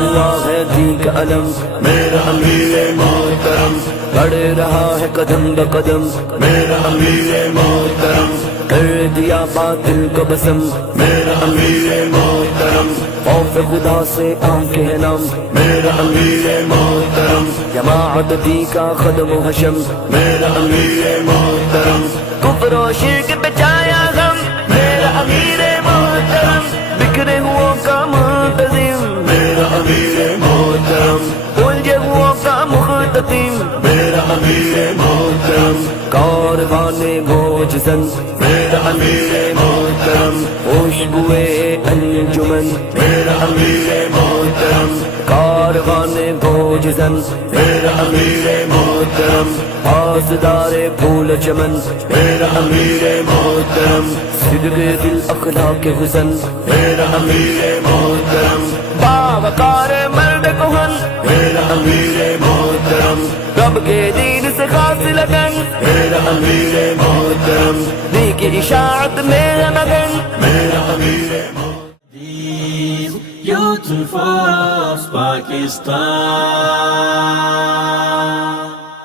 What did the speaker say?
ہوا ہے دین کا علم میرا امیر محترم، بڑھ رہا ہے قدم بقدم میرا امیر محترم، کر دیا باطل کو بسم میرا امیر محترم، خوف خدا سے آنکھیں نم میرا امیر محترم، جماعت دی کا خدم و حشم میرا امیر محترم، کفر و شرک پہ چھایا غم میرا امیر محترم بکھرے ہوا کا منتظم میرا امیر محترم، الجھے ہوا کا مختتم میرا امیر محترم، کاروان موج زن میرا امیر محترم، خوشبوئے انجمن میرا امیر محترم، کاروان موج زن میرا امیر محترم، پاسدار پھول چمن میرا امیر محترم، صدق دل اخلاق حسن میرا امیر محترم، باوقار مرد کہن میرا امیر محترم، رب کے دین سے خاص لگن میرا امیر محترم، دی کی اشاعت میرا مگن میرا امیر محترم۔ These youthful of Pakistan.